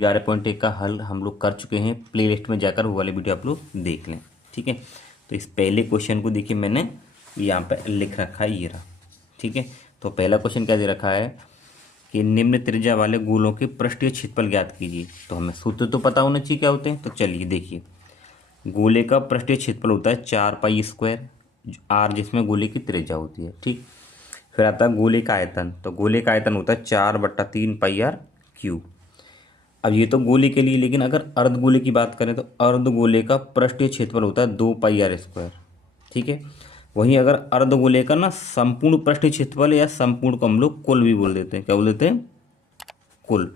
11.1 का हल हम लोग कर चुके हैं, प्लेलिस्ट में जाकर वो वाली वीडियो आप लोग देख लें। ठीक है, तो इस पहले क्वेश्चन को देखिए मैंने यहाँ पे लिख रखा है, ये रहा। ठीक है, तो पहला क्वेश्चन क्या दे रखा है कि निम्न त्रिज्या वाले गोलों के पृष्ठीय क्षेत्रफल ज्ञात कीजिए। तो हमें सूत्र तो पता होना चाहिए क्या होते हैं। तो चलिए देखिए, गोले का पृष्ठीय क्षेत्रफल होता है 4 पाई स्क्वायर, आर जिसमें गोले की त्रिज्या होती है। ठीक, फिर आता है गोले का आयतन। तो गोले का आयतन होता है 4/3 पाई r क्यूब। अब ये तो गोले के लिए, लेकिन अगर अर्धगोले की बात करें तो अर्धगोले का पृष्ठीय क्षेत्रफल होता है 2 पाई r स्क्वायर। ठीक है, वहीं अगर अर्धगोले का ना संपूर्ण पृष्ठीय क्षेत्रफल या संपूर्ण को हम लोग कुल भी बोल देते हैं, क्या बोल देते हैं, कुल।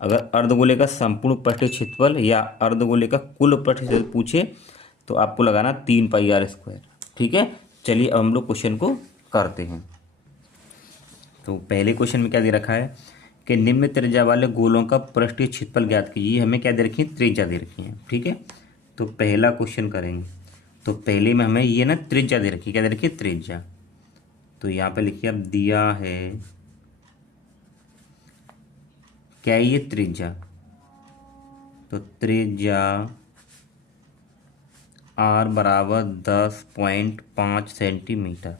अगर अर्धगोले का संपूर्ण पृष्ठीय क्षेत्रफल या अर्धगोले का कुल पृष्ठीय क्षेत्रफल पूछे तो आपको लगाना 3 पाई r स्क्वायर। ठीक है, चलिए अब हम लोग क्वेश्चन को करते हैं। तो पहले क्वेश्चन में क्या दे रखा है कि निम्न त्रिज्या वाले गोलों का पृष्ठीय क्षेत्रफल ज्ञात कीजिए। हमें क्या दे रखी है, त्रिज्या दे रखी है। ठीक है, तो पहला क्वेश्चन करेंगे। तो पहले में हमें ये ना त्रिज्या दे रखी है, क्या दे रखी है, त्रिज्या। तो यहाँ पे लिखिए, अब दिया है क्या है, ये त्रिज्या। तो त्रिज्या r बराबर 10.5 सेंटीमीटर।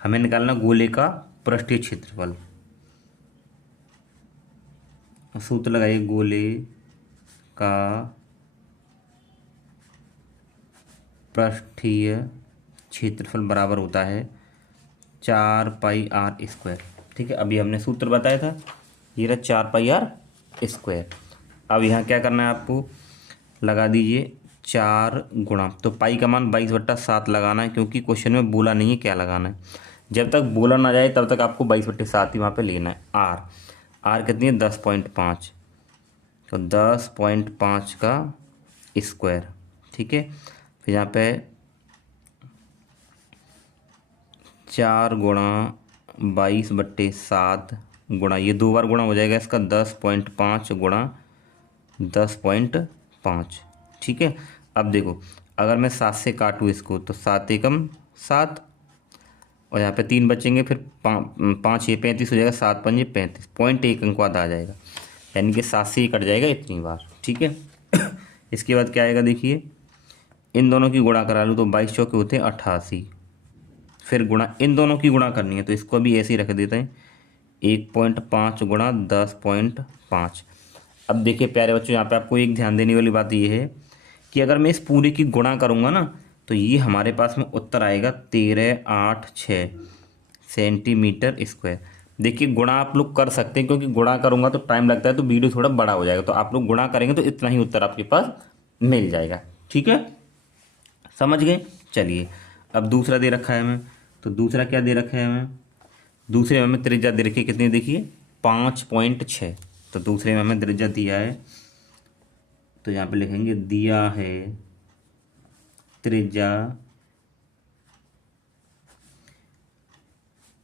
हमें निकालना गोले का पृष्ठीय क्षेत्रफल। सूत्र लगाइए, गोले का पृष्ठीय क्षेत्रफल बराबर होता है 4 पाई r स्क्वायर। ठीक है, अभी हमने सूत्र बताया था, ये रहा 4 पाई r स्क्वायर। अब यहाँ क्या करना है आपको, लगा दीजिए 4 गुणा, तो पाई का मान 22/7 लगाना है, क्योंकि क्वेश्चन में बोला नहीं है क्या लगाना है। जब तक बोला ना जाए तब तक आपको 22/7 ही वहाँ पे लेना है। आर कितनी है, 10.5, तो 10.5 का स्क्वायर। ठीक है, फिर यहाँ पे 4 गुणा 22/7 गुणा, ये 2 बार गुणा हो जाएगा इसका, 10.5 गुणा 10.5। ठीक है, अब देखो अगर मैं 7 से काटूँ इसको तो 7 एकम 7, और यहाँ पे 3 बचेंगे, फिर 5 ये 35 हो जाएगा, 7 पंजे 35, 0.1 अंक बाद आ जाएगा, यानी कि 7 से ही कट जाएगा इतनी बार। ठीक है, इसके बाद क्या आएगा, देखिए इन दोनों की गुणा करा लूँ तो 22 चौके होते हैं 88, फिर गुणा इन दोनों की गुणा करनी है तो इसको भी ऐसे ही रख देते हैं, 1.5 गुणा 10.5। अब देखिए प्यारे बच्चों, यहाँ पे आपको एक ध्यान देने वाली बात ये है कि अगर मैं इस पूरे की गुणा करूँगा ना तो ये हमारे पास में उत्तर आएगा 1386 सेंटीमीटर स्क्वायर। देखिए गुणा आप लोग कर सकते हैं, क्योंकि गुणा करूँगा तो टाइम लगता है तो वीडियो थोड़ा बड़ा हो जाएगा, तो आप लोग गुणा करेंगे तो इतना ही उत्तर आपके पास मिल जाएगा। ठीक है, समझ गए। चलिए अब दूसरा दे रखा है हमें, तो दूसरा क्या दे रखा है हमें, दूसरे में हमें त्रिज्या दे रखी है, कितनी देखिए 5.6। तो दूसरे में हमें त्रिज्या दिया है, तो यहाँ पे लिखेंगे दिया है त्रिज्या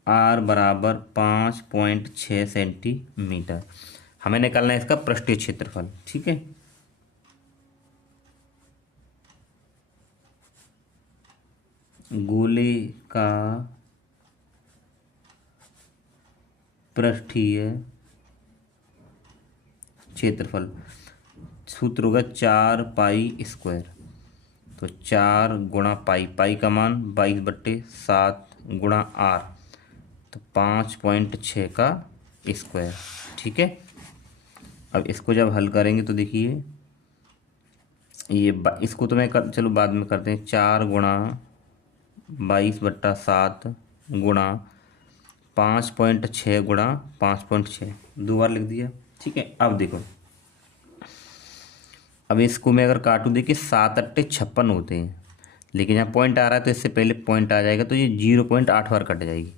r बराबर 5.6 सेंटीमीटर। हमें निकालना है इसका पृष्ठीय क्षेत्रफल। ठीक है, गोले का पृष्ठीय क्षेत्रफल, सूत्र होगा 4 पाई स्क्वायर। तो 4 गुणा पाई, पाई का मान 22/7 गुणा r, तो 5.6 का स्क्वायर। ठीक है, अब इसको जब हल करेंगे तो देखिए ये इसको तो चलो बाद में करते हैं, 4 गुणा 22/7 गुणा 5.6 गुणा 5.6, 2 बार लिख दिया। ठीक है, अब देखो अब इसको मैं अगर काटूँ, देखिए 7 अट्टे 56 होते हैं, लेकिन यहाँ पॉइंट आ रहा है तो इससे पहले पॉइंट आ जाएगा, तो ये 0.8 बार कट जाएगी।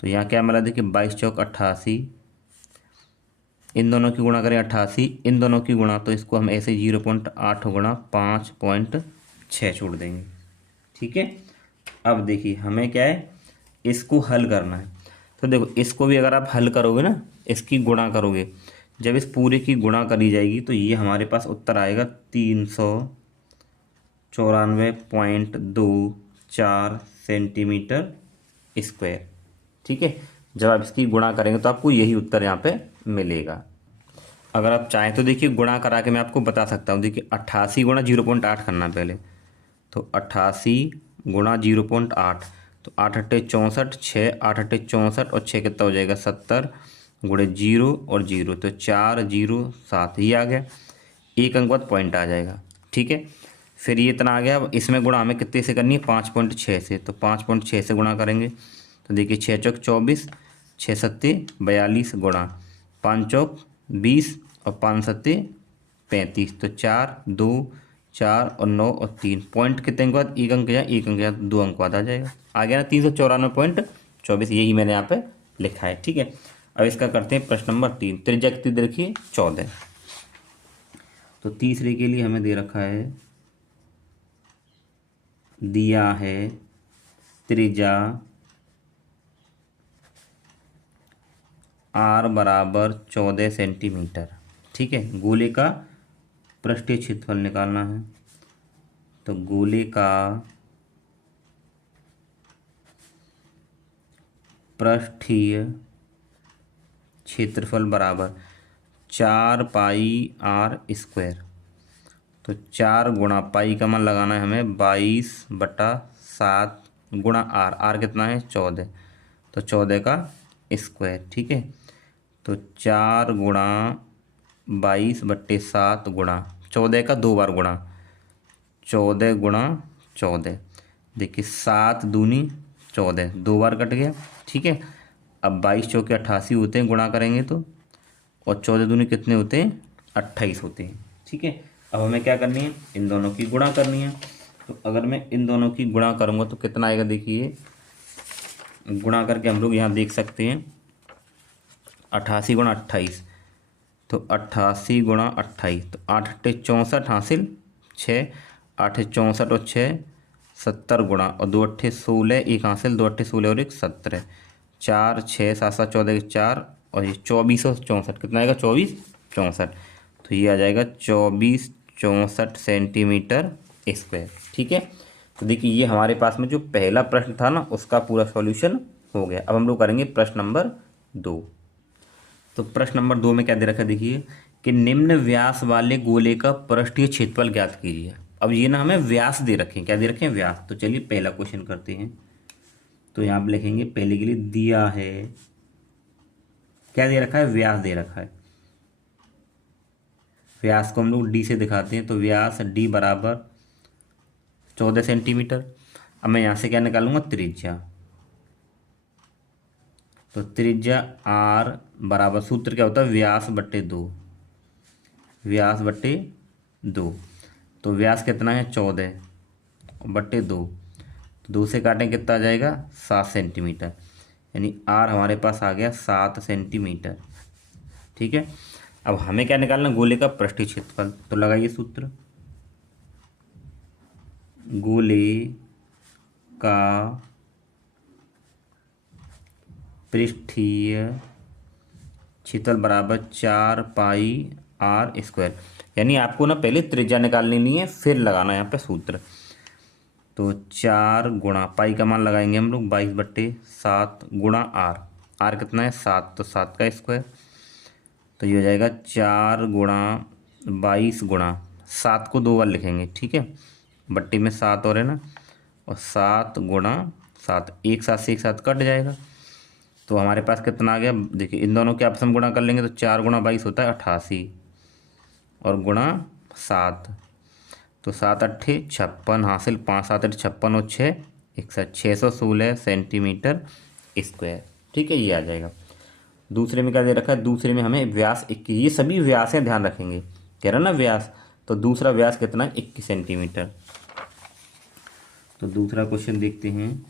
तो यहाँ क्या मिला, देखिए 22 चौक 88, इन दोनों की गुणा करें 88, इन दोनों की गुणा, तो इसको हम ऐसे 0.8 गुणा 5.6 छोड़ देंगे। ठीक है, अब देखिए हमें क्या है, इसको हल करना है। तो देखो इसको भी अगर आप हल करोगे ना, इसकी गुणा करोगे, जब इस पूरे की गुणा करी जाएगी तो ये हमारे पास उत्तर आएगा 394.24 सेंटीमीटर स्क्वायर। ठीक है, जब आप इसकी गुणा करेंगे तो आपको यही उत्तर यहाँ पे मिलेगा। अगर आप चाहें तो देखिए गुणा करा के मैं आपको बता सकता हूँ। देखिए 88 गुणा 0.8 करना पहले, तो 88 गुणा 0.8, तो 8 अट्ठे 64, 6 8 अट्ठे 64 और 6 कितना हो जाएगा 70, गुणे 0 और 0 तो 4 0 7 ही आ गया। एक अंक बाद पॉइंट आ जाएगा, ठीक है। फिर ये इतना आ गया। अब इसमें गुणा हमें कितने से करनी है, 5.6 से, तो 5.6 से गुणा करेंगे तो देखिए 6 चौक 24, 6 सत्ते 42 गुणा 5 चौक 20 और 5 सत्ते 35, तो 4 2 4 और 9 और 3 पॉइंट कितने अंक बाद, एक अंक या एक अंक या 2 अंक बाद आ जाएगा। आ गया ना 394.24, यही मैंने यहाँ पे लिखा है, ठीक है। अब इसका करते हैं प्रश्न नंबर 3। त्रिज्या कितनी दे रखी है, 14। तो तीसरे के लिए हमें दे रखा है, दिया है त्रिज्या r बराबर 14 सेंटीमीटर, ठीक है। गोले का पृष्ठीय क्षेत्रफल निकालना है, तो गोले का पृष्ठीय क्षेत्रफल बराबर 4 पाई r स्क्वायर। तो 4 गुणा पाई का मान लगाना है हमें 22/7 गुणा r कितना है 14, तो 14 का स्क्वायर, ठीक है। तो 4 गुणा 22/7 गुणा 14 का 2 बार गुणा 14 गुणा 14, देखिए 7 दूनी 14, 2 बार कट गया, ठीक है। अब 22 चौके 88 होते हैं गुणा करेंगे तो, और 14 दूनी कितने होते हैं 28 होते हैं, ठीक है। अब हमें क्या करनी है, इन दोनों की गुणा करनी है। तो अगर मैं इन दोनों की गुणा करूँगा तो कितना आएगा, देखिए गुणा करके हम लोग यहाँ देख सकते हैं 88 गुणा 28, तो 88 गुणा 28, तो 8 अट्ठे 64 हासिल 6, 8 64 और 6 70 गुणा और 2 अट्ठे 16, एक हासिल 2 अट्ठे 16 और 1 17, 4 6 7 7 14 के 4 और ये 24 और 64 कितना आएगा 24 64, तो ये आ जाएगा 24 64 सेंटीमीटर स्क्वायर, ठीक है। तो देखिए ये हमारे पास में जो पहला प्रश्न था ना उसका पूरा सॉल्यूशन हो गया। अब हम लोग करेंगे प्रश्न नंबर 2। तो प्रश्न नंबर 2 में क्या दे रखा है, देखिए कि निम्न व्यास वाले गोले का पृष्ठीय क्षेत्रफल ज्ञात कीजिए। अब ये ना हमें व्यास दे रखे हैं, क्या दे रखे हैं व्यास। तो चलिए पहला क्वेश्चन करते हैं। तो यहाँ पे लिखेंगे पहले के लिए दिया है, क्या दे रखा है व्यास दे रखा है। व्यास को हम लोग डी से दिखाते हैं, तो व्यास डी बराबर 14 सेंटीमीटर। अब मैं यहाँ से क्या निकालूंगा त्रिज्या, तो त्रिज्या आर बराबर सूत्र क्या होता है व्यास बट्टे 2, व्यास बट्टे 2। तो व्यास कितना है 14 बट्टे 2, तो 2 से काटें कितना आ जाएगा 7 सेंटीमीटर, यानी आर हमारे पास आ गया 7 सेंटीमीटर, ठीक है। अब हमें क्या निकालना, गोले का पृष्ठीय क्षेत्रफल। तो लगाइए सूत्र, गोले का पृष्ठीय क्षेत्रफल बराबर 4 पाई आर स्क्वायर, यानी आपको ना पहले त्रिज्या निकाल लेनी है फिर लगाना है यहाँ पे सूत्र। तो 4 गुणा पाई का मान लगाएंगे हम लोग 22/7 गुणा आर कितना है 7, तो 7 का स्क्वायर, तो ये हो जाएगा 4 गुणा 22 गुणा 7 को 2 बार लिखेंगे, ठीक है, बट्टी में 7 और है ना, और 7 गुणा 7, एक साथ से एक साथ कट जाएगा। तो हमारे पास कितना आ गया, देखिए इन दोनों के आपस में गुणा कर लेंगे तो 4 गुणा 22 होता है 88 और गुणा 7, तो 7 अट्ठे 56 हासिल 5 7 अट्ठे 56 और 6 61, 616 सेंटीमीटर स्क्वायर, ठीक है, ये आ जाएगा। दूसरे में क्या दे रखा है, दूसरे में हमें व्यास 21, ये सभी व्यास हैं ध्यान रखेंगे, कह रहा ना व्यास, तो दूसरा व्यास कितना है 21 सेंटीमीटर। तो दूसरा क्वेश्चन देखते हैं।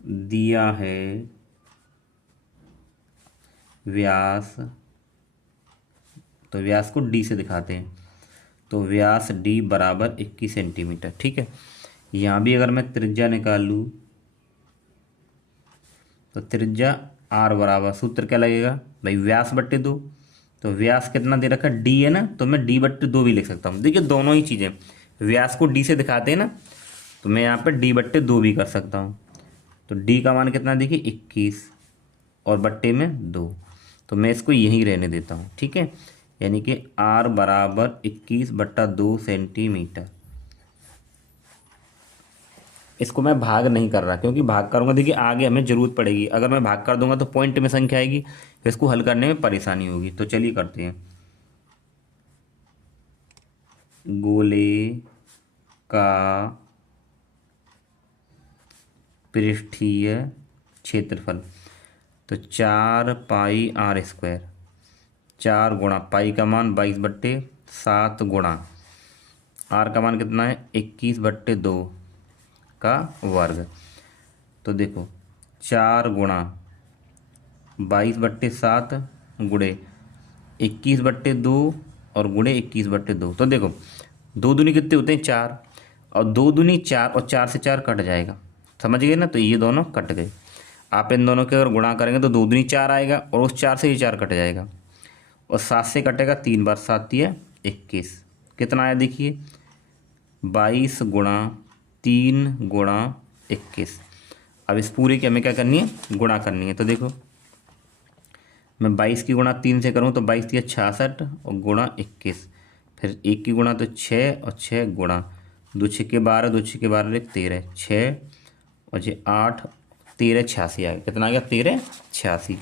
दिया है व्यास, तो व्यास को डी से दिखाते हैं, तो व्यास डी बराबर 21 सेंटीमीटर, ठीक है। यहाँ भी अगर मैं त्रिज्या निकाल लूँ तो त्रिज्या आर बराबर सूत्र क्या लगेगा भाई व्यास बट्टे 2, तो व्यास कितना दे रखा है डी है ना, तो मैं डी बट्टे 2 भी लिख सकता हूँ। देखिए दोनों ही चीज़ें, व्यास को डी से दिखाते हैं ना, तो मैं यहाँ पे डी बट्टे 2 भी कर सकता हूँ। तो डी का मान कितना देखिए 21 और बट्टे में 2, तो मैं इसको यहीं रहने देता हूँ, ठीक है। यानी कि r बराबर 21/2 सेंटीमीटर। इसको मैं भाग नहीं कर रहा, क्योंकि भाग करूँगा देखिए आगे हमें ज़रूरत पड़ेगी। अगर मैं भाग कर दूंगा तो पॉइंट में संख्या आएगी, फिर इसको हल करने में परेशानी होगी। तो चलिए करते हैं। गोले का पृष्ठीय क्षेत्रफल, तो 4πr²। 4 गुणा पाई का मान 22/7 गुणा r का मान कितना है 21/2 का वर्ग। तो देखो 4 गुणा 22/7 गुणे 21/2 और गुणे 21/2। तो देखो 2 दूनी कितने होते हैं 4, और 2 दूनी 4, और 4 से 4 कट जाएगा, समझ गए ना। तो ये दोनों कट गए। आप इन दोनों के अगर गुणा करेंगे तो 2 दूनी 4 आएगा, और उस 4 से ये 4 कट जाएगा, और 7 से कटेगा 3 बार 7 है 21। कितना आया देखिए 22 गुणा 3 गुणा 21। अब इस पूरे की हमें क्या करनी है गुणा करनी है। तो देखो मैं 22 की गुणा 3 से करूँ तो 22 3 66 और गुणा 21, फिर 1 की गुणा तो 6 और 6 गुणा 2 6 के 12, 2 6 के 12 13, 6 और ये 8, 13 86 आ गया। कितना आ गया 13 86।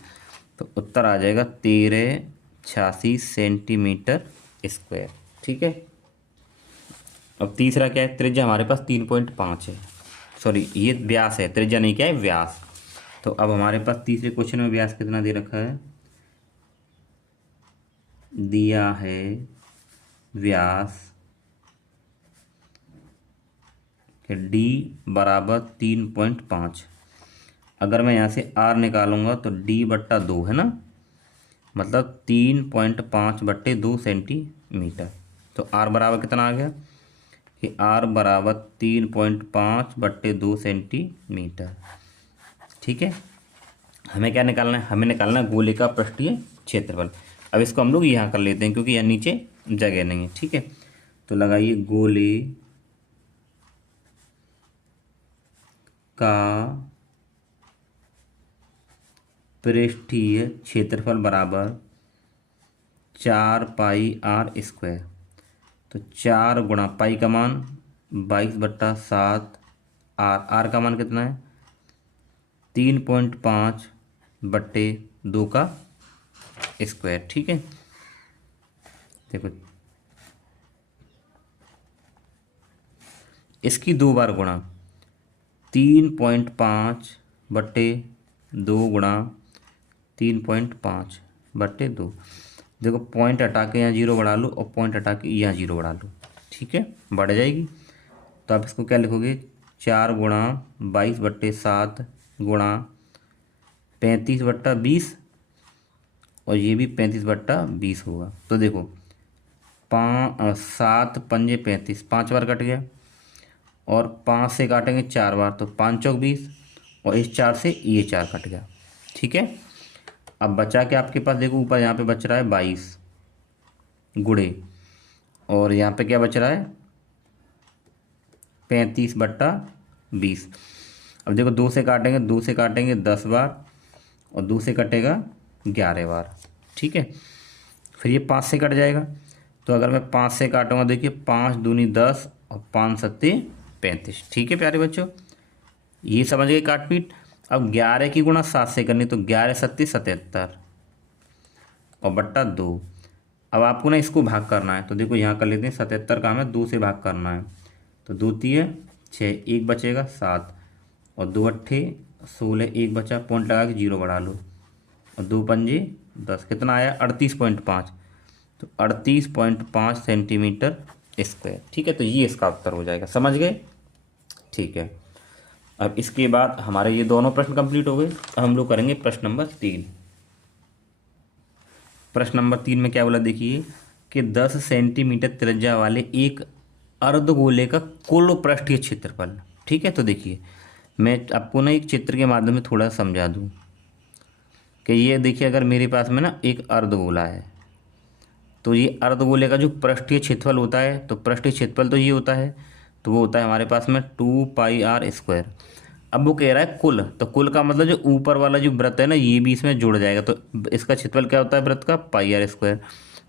तो उत्तर आ जाएगा 13 86 सेंटीमीटर स्क्वायर, ठीक है। अब तीसरा क्या है, त्रिज्या हमारे पास 3.5 है, सॉरी ये व्यास है, त्रिज्या नहीं क्या है व्यास। तो अब हमारे पास तीसरे क्वेश्चन में व्यास कितना दे रखा है, दिया है व्यास d बराबर 3.5। अगर मैं यहाँ से r निकालूंगा तो d/2 है ना, मतलब 3.5/2 सेंटीमीटर। तो r बराबर कितना आ गया कि r बराबर 3.5/2 सेंटीमीटर, ठीक है। हमें क्या निकालना है, हमें निकालना है गोले का पृष्ठीय क्षेत्रफल। अब इसको हम लोग यहाँ कर लेते हैं क्योंकि यहाँ नीचे जगह नहीं है, ठीक है। तो लगाइए गोले का पृष्ठीय क्षेत्रफल बराबर 4πr²। तो 4 गुणा पाई का मान 22/7, r का मान कितना है 3.5/2 का स्क्वायर, ठीक है। देखो इसकी 2 बार गुणा 3.5/2 गुणा 3.5/2। देखो पॉइंट हटा के यहाँ 0 बढ़ा लो और पॉइंट हटा के यहाँ 0 बढ़ा लो, ठीक है, बढ़ जाएगी। तो आप इसको क्या लिखोगे 4 गुणा 22/7 गुणा 35/20, और ये भी 35/20 होगा। तो देखो 7 पंजे 35, 5 बार कट गया, और 5 से काटेंगे 4 बार, तो 5 चौक 20, और इस 4 से ये 4 कट गया, ठीक है। अब बचा के आपके पास देखो ऊपर यहाँ पे बच रहा है 22 गुणे, और यहाँ पे क्या बच रहा है 35/20। अब देखो 2 से काटेंगे, 2 से काटेंगे 10 बार, और 2 से कटेगा 11 बार, ठीक है। फिर ये 5 से कट जाएगा। तो अगर मैं 5 से काटूंगा देखिए 5 दूनी 10 और 5 सत्ते 35, ठीक है प्यारे बच्चों, ये समझ गए काट पीट। अब 11 की गुणा 7 से करनी, तो 11 सत्ते 77 और बट्टा 2। अब आपको ना इसको भाग करना है, तो देखो यहाँ कर लेते हैं 77 का हमें 2 से भाग करना है। तो 2 3 6, 1 बचेगा 7, और 2 8 16, 1 बचा, पॉइंट लगा के 0 बढ़ा लो, और 2 पंजे 10, कितना आया 38.5। तो 38.5 सेंटीमीटर स्क्वायर, ठीक है। तो ये इसका उत्तर हो जाएगा, समझ गए, ठीक है। अब इसके बाद हमारे ये दोनों प्रश्न कंप्लीट हो गए। अब हम लोग करेंगे प्रश्न नंबर 3। प्रश्न नंबर 3 में क्या बोला देखिए कि 10 सेंटीमीटर त्रिज्या वाले एक अर्धगोले का कुल पृष्ठीय क्षेत्रफल, ठीक है। तो देखिए मैं आपको ना एक चित्र के माध्यम में थोड़ा समझा दूं कि ये देखिए अगर मेरे पास में ना एक अर्धगोला है, तो ये अर्धगोले का जो पृष्ठीय क्षेत्रफल होता है, तो पृष्ठीय क्षेत्रफल तो ये होता है, तो वो होता है हमारे पास में 2πr²। अब वो कह रहा है कुल, तो कुल का मतलब जो ऊपर वाला जो वृत्त है ना ये भी इसमें जुड़ जाएगा, तो इसका क्षेत्रफल क्या होता है वृत्त का, पाई आर स्क्वायर।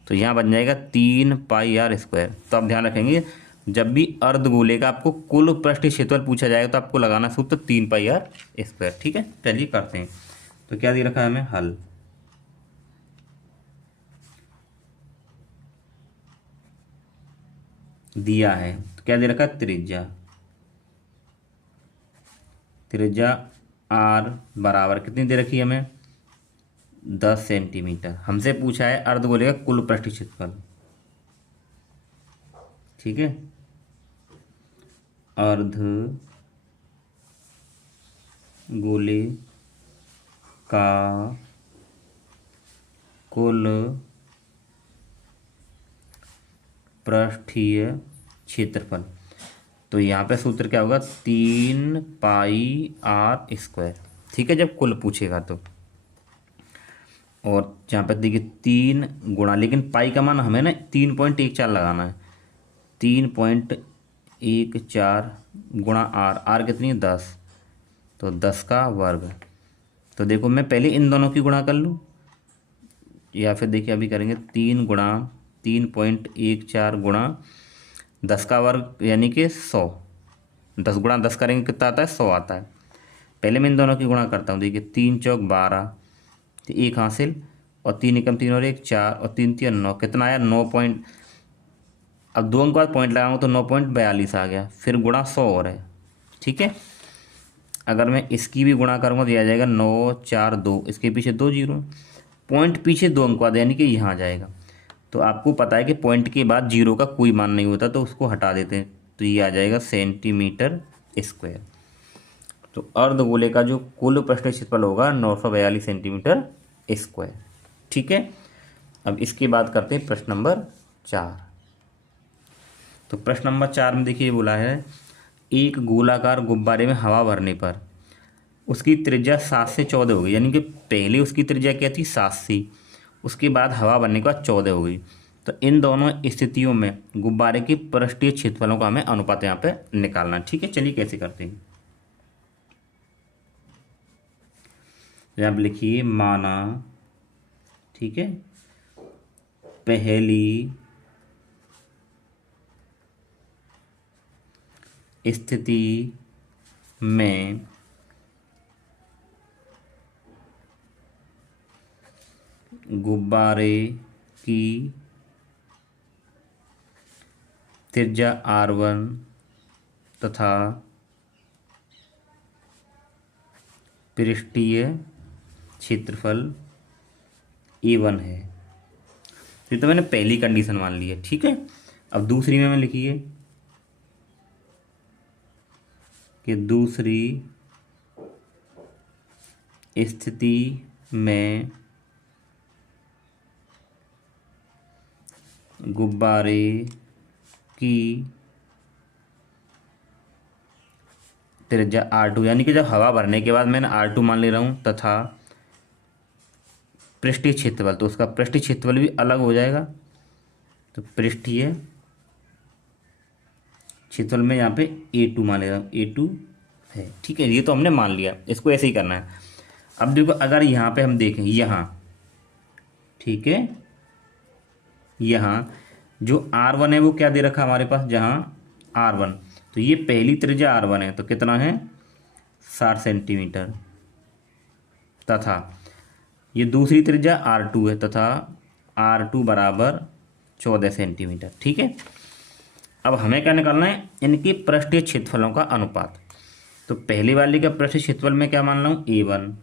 तो यहाँ बन जाएगा 3 पाई आर स्क्वायर। तो आप ध्यान रखेंगे जब भी अर्धगोले का आपको कुल पृष्ठीय क्षेत्रफल पूछा जाएगा तो आपको लगाना सूत्र 3 पाई आर स्क्वायर। ठीक है, चलिए करते हैं। तो क्या दे रखा है हमें, हल। दिया है तो क्या दे रखा है, त्रिज्या। त्रिज्या आर बराबर कितनी दे रखी है हमें, 10 सेंटीमीटर। हमसे पूछा है अर्धगोले का कुल पृष्ठीय क्षेत्रफल। ठीक है, अर्ध गोले का कुल पृष्ठीय क्षेत्रफल। तो यहाँ पे सूत्र क्या होगा, 3 पाई आर स्क्वायर। ठीक है, जब कुल पूछेगा तो। और जहाँ पे देखिए 3 गुणा, लेकिन पाई का मान हमें ना 3.14 लगाना है। 3.14 गुणा आर, आर कितनी है 10, तो 10 का वर्ग। तो देखो मैं पहले इन दोनों की गुणा कर लूँ, या फिर देखिए अभी करेंगे 3 गुणा 10 का वर्ग यानी कि 100। 10 गुणा 10 करेंगे कितना आता है, 100 आता है। पहले मैं इन दोनों की गुणा करता हूँ। देखिए 3 चौक 12, तो 1 हासिल, और 3 एकम 3 और 1 4, और 3 3 9, कितना आया 9 पॉइंट। अब 2 अंक बाद पॉइंट लगाऊंगा तो 9.42 आ गया, फिर गुणा 100 और है। ठीक है, अगर मैं इसकी भी गुणा करूँगा तो यह आ जाएगा 9 4 2, इसके पीछे 2 जीरो, पॉइंट पीछे 2 अंक बाद यानी कि यहाँ आ जाएगा। तो आपको पता है कि पॉइंट के बाद जीरो का कोई मान नहीं होता, तो उसको हटा देते हैं, तो ये आ जाएगा सेंटीमीटर स्क्वायर। तो अर्धगोले का जो कुल पृष्ठीय क्षेत्रफल होगा 942 सेंटीमीटर स्क्वायर। ठीक है, अब इसके बाद करते हैं प्रश्न नंबर 4। तो प्रश्न नंबर 4 में देखिए बोला है, एक गोलाकार गुब्बारे में हवा भरने पर उसकी त्रिज्या 7 से 14 हो गई। यानी कि पहले उसकी त्रिज्या क्या थी, 7 थी, उसके बाद हवा भरने के बाद 14 हो गई। तो इन दोनों स्थितियों में गुब्बारे की पृष्ठीय क्षेत्रफलों का हमें अनुपात यहाँ पे निकालना। ठीक है, चलिए कैसे करते हैं। यहाँ पे लिखिए माना, ठीक है, पहली स्थिति में गुब्बारे की त्रिज्या R1 तथा पृष्ठीय क्षेत्रफल A1 है। ये तो मैंने पहली कंडीशन मान ली है। ठीक है, अब दूसरी में लिखिए कि दूसरी स्थिति में गुब्बारे की त्रिज्या R2, यानी कि जब हवा भरने के बाद मैंने R2 मान ले रहा हूँ, तथा पृष्ठीय क्षेत्रफल, तो उसका पृष्ठीय क्षेत्रफल भी अलग हो जाएगा। तो पृष्ठीय क्षेत्रफल में यहाँ पे A2 मान ले रहा हूँ, A2 है। ठीक है, ये तो हमने मान लिया, इसको ऐसे ही करना है। अब देखो अगर यहाँ पे हम देखें, यहाँ, ठीक है, यहाँ जो R1 है वो क्या दे रखा हमारे पास, जहाँ R1, तो ये पहली त्रिज्या R1 है, तो कितना है 60 सेंटीमीटर, तथा ये दूसरी त्रिज्या R2 है, तथा R2 बराबर 14 सेंटीमीटर। ठीक है, अब हमें क्या निकालना है, इनके पृष्ठीय क्षेत्रफलों का अनुपात। तो पहले वाले का पृष्ठीय क्षेत्रफल में क्या मान रहा हूँ, A1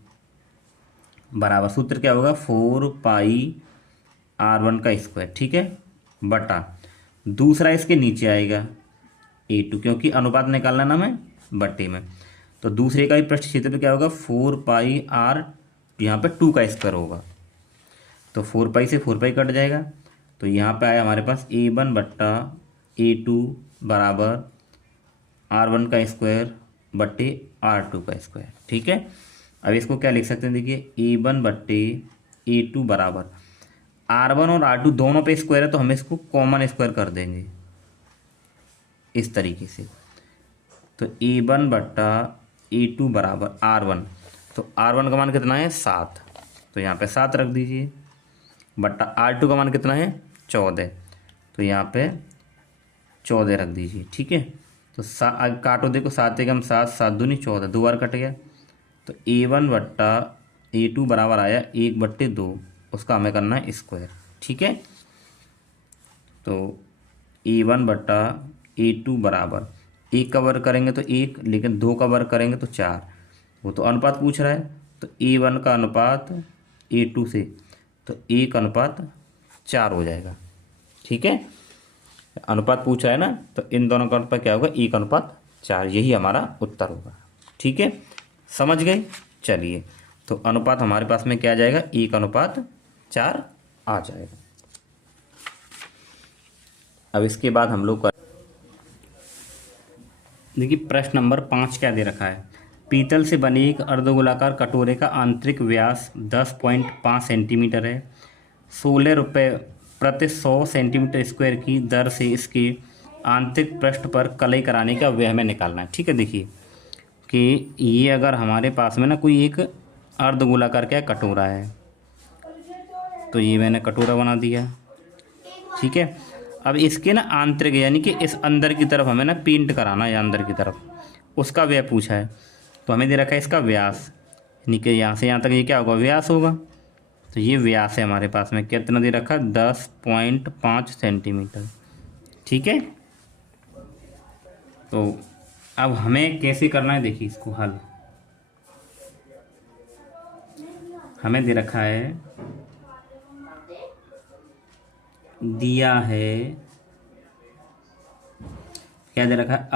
बराबर, सूत्र क्या होगा, 4 पाई R1 का स्क्वायर। ठीक है, बटा दूसरा इसके नीचे आएगा A2, क्योंकि अनुपात निकालना ना हमें बट्टे में। तो दूसरे का भी पृष्ठ क्षेत्रफल क्या होगा, 4 पाई R, यहाँ पे 2 का स्क्वायर होगा, तो 4 पाई से 4 पाई कट जाएगा। तो यहाँ पे आया हमारे पास A1 बट्टा A2 बराबर R1 का स्क्वायर बट्टे R2 का स्क्वायर। ठीक है, अब इसको क्या लिख सकते हैं, देखिए A1 बट्टे A2 बराबर R1 और R2 दोनों पे स्क्वायर है, तो हम इसको कॉमन स्क्वायर कर देंगे इस तरीके से। तो A1 बट्टा A2 बराबर R1, तो R1 का मान कितना है 7, तो यहाँ पे 7 रख दीजिए, बट्टा R2 का मान कितना है 14, तो यहाँ पे 14 रख दीजिए। ठीक है, तो काटो, देखो 7 एकम 7, 7 दूनी 14, 2 बार कट गया, तो A1 बट्टा A2 बराबर आया 1/2, उसका हमें करना है स्क्वायर। ठीक है, तो A1 बट्टा A2 बराबर 1 का वर्ग करेंगे तो 1, लेकिन 2 का वर्ग करेंगे तो 4, वो तो अनुपात पूछ रहा है, तो A1 का अनुपात A2 से, तो 1:4 हो जाएगा। ठीक है, अनुपात पूछा है ना, तो इन दोनों का अनुपात क्या होगा 1:4, यही हमारा उत्तर होगा। ठीक है, समझ गए। चलिए, तो अनुपात हमारे पास में क्या आ जाएगा 1:4 आ जाएगा। अब इसके बाद हम लोग देखिए प्रश्न नंबर 5 क्या दे रखा है। पीतल से बने एक अर्धगोलाकार कटोरे का आंतरिक व्यास 10.5 सेंटीमीटर है। 16 रुपये प्रति 100 सेंटीमीटर स्क्वायर की दर से इसके आंतरिक पृष्ठ पर कलई कराने का व्यय हमें निकालना है। ठीक है, देखिए कि ये अगर हमारे पास में ना कोई एक अर्धगोलाकार क्या कटोरा है, तो ये मैंने कटोरा बना दिया। ठीक है, अब इसके ना आंतरिक यानी कि इस अंदर की तरफ हमें ना पेंट कराना है, अंदर की तरफ, उसका व्यय पूछा है। तो हमें दे रखा है इसका व्यास, यानी कि यहाँ से यहाँ तक ये क्या होगा व्यास होगा, तो ये व्यास है हमारे पास में, कितना दे रखा है 10.5 सेंटीमीटर। ठीक है, तो अब हमें कैसे करना है, देखिए इसको हल हमें दे रखा है, दिया है क्या दे रखा है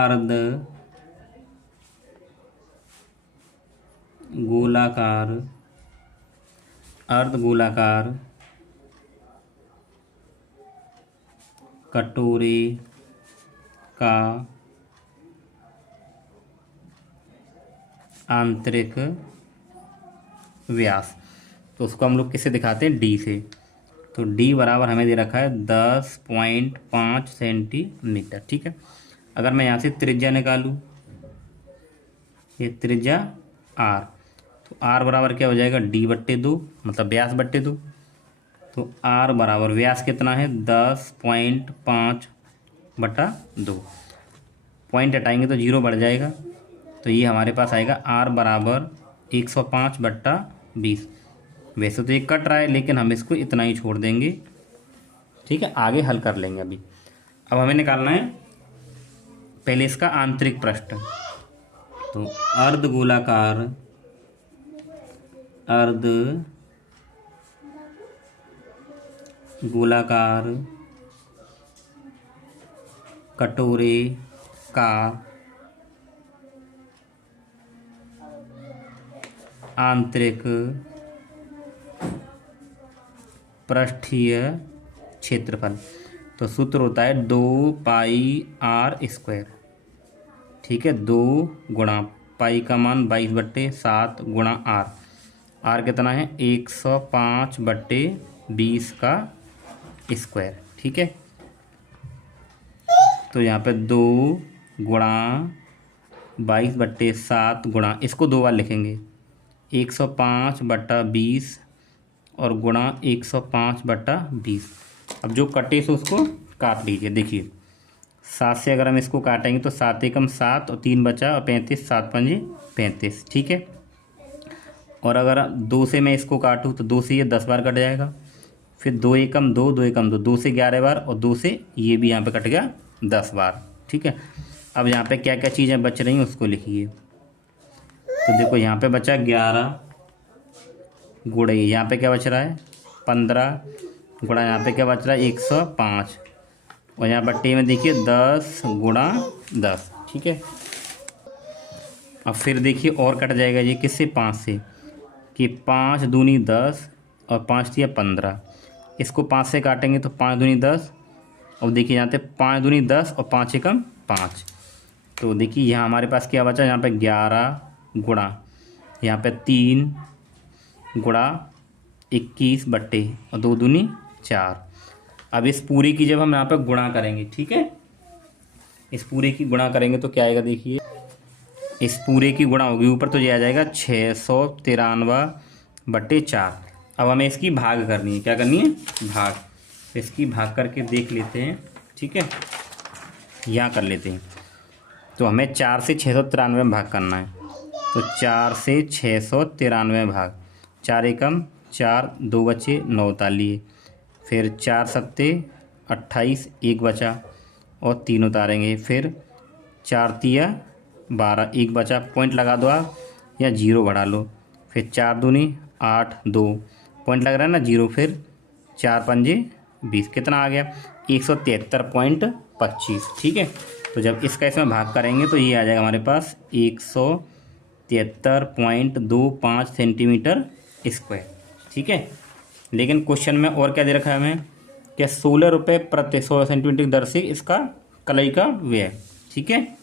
अर्धगोलाकार कटोरे का आंतरिक व्यास, तो उसको हम लोग किससे दिखाते हैं D से, तो D बराबर हमें दे रखा है 10.5 सेंटीमीटर। ठीक है, अगर मैं यहाँ से त्रिज्या निकालूँ, ये त्रिज्या R, तो R बराबर क्या हो जाएगा D/2, मतलब व्यास बट्टे 2, तो R बराबर व्यास कितना है 10.5/2, पॉइंट हटाएंगे तो 0 बढ़ जाएगा, तो ये हमारे पास आएगा R बराबर 105/20। वैसे तो ये कट रहा है, लेकिन हम इसको इतना ही छोड़ देंगे। ठीक है, आगे हल कर लेंगे अभी। अब हमें निकालना है पहले इसका आंतरिक पृष्ठ, तो अर्धगोलाकार कटोरे का आंतरिक पृष्ठीय क्षेत्रफल, तो सूत्र होता है 2πr²। ठीक है, 2 गुणा पाई का मान 22/7 गुणा r कितना है 105/20 का स्क्वायर। ठीक है, तो यहाँ पे 2 गुणा 22/7 गुणा, इसको 2 बार लिखेंगे, 105/20 और गुणा 105/20। अब जो कटे से उसको काट लीजिए। देखिए 7 से अगर हम इसको काटेंगे तो 7 एकम 7 और 3 बचा और 35, 7 पंजे 35। ठीक है, और अगर 2 से मैं इसको काटूँ तो 2 से ये 10 बार कट जाएगा, फिर 2 एकम 2, 2 एकम 2, 2 से 11 बार, और 2 से ये भी यहाँ पे कट गया 10 बार। ठीक है, अब यहाँ पे क्या क्या चीज़ें बच रही हैं उसको लिखिए। तो देखो यहाँ पे बचा 11 गुणा, यहाँ पे क्या बच रहा है 15 गुणा, यहाँ पे क्या बच रहा है 105, और यहाँ बट्टे में देखिए 10 गुणा 10। ठीक है, अब फिर देखिए और कट जाएगा ये किससे 5 से, कि 5 दूनी 10 और 5 दिया 15, इसको 5 से काटेंगे तो 5 दूनी 10, और देखिए यहाँ पे 5 दूनी 10 और 5 एकम 5, तो देखिए यहाँ हमारे पास क्या बचा, यहाँ पे 11 गुणा, यहाँ पे 3 गुणा 21 बट्टे और 2 दूनी 4। अब इस पूरे की जब हम यहाँ पे गुणा करेंगे, ठीक है, इस पूरे की गुणा करेंगे तो क्या आएगा, देखिए इस पूरे की गुणा होगी ऊपर, तो ये आ जाएगा 693/4। अब हमें इसकी भाग करनी है, क्या करनी है, भाग। तो इसकी भाग करके देख लेते हैं, ठीक है, यहाँ कर लेते हैं। तो हमें 4 से 693 में भाग करना है। तो 4 से 693 में भाग, 4 एकम 4, 2 बचे 9 उतारिए, फिर 4 सत्ते 28, 1 बचा और 3 उतारेंगे, फिर 4 तिया 12, 1 बचा, पॉइंट लगा दो आप या जीरो बढ़ा लो, फिर 4 दूनी 8, 2 पॉइंट लग रहा है ना, जीरो, फिर 4 पंजे 20, कितना आ गया 173.25, ठीक है। तो जब इसका इसमें भाग करेंगे तो ये आ जाएगा हमारे पास 173.25 सेंटीमीटर स्क्वायर, ठीक है। लेकिन क्वेश्चन में और क्या दे रखा है हमें, क्या 16 रुपये प्रति 100 सेंटीमीटर की दर से इसका कलई का व्यय, ठीक है।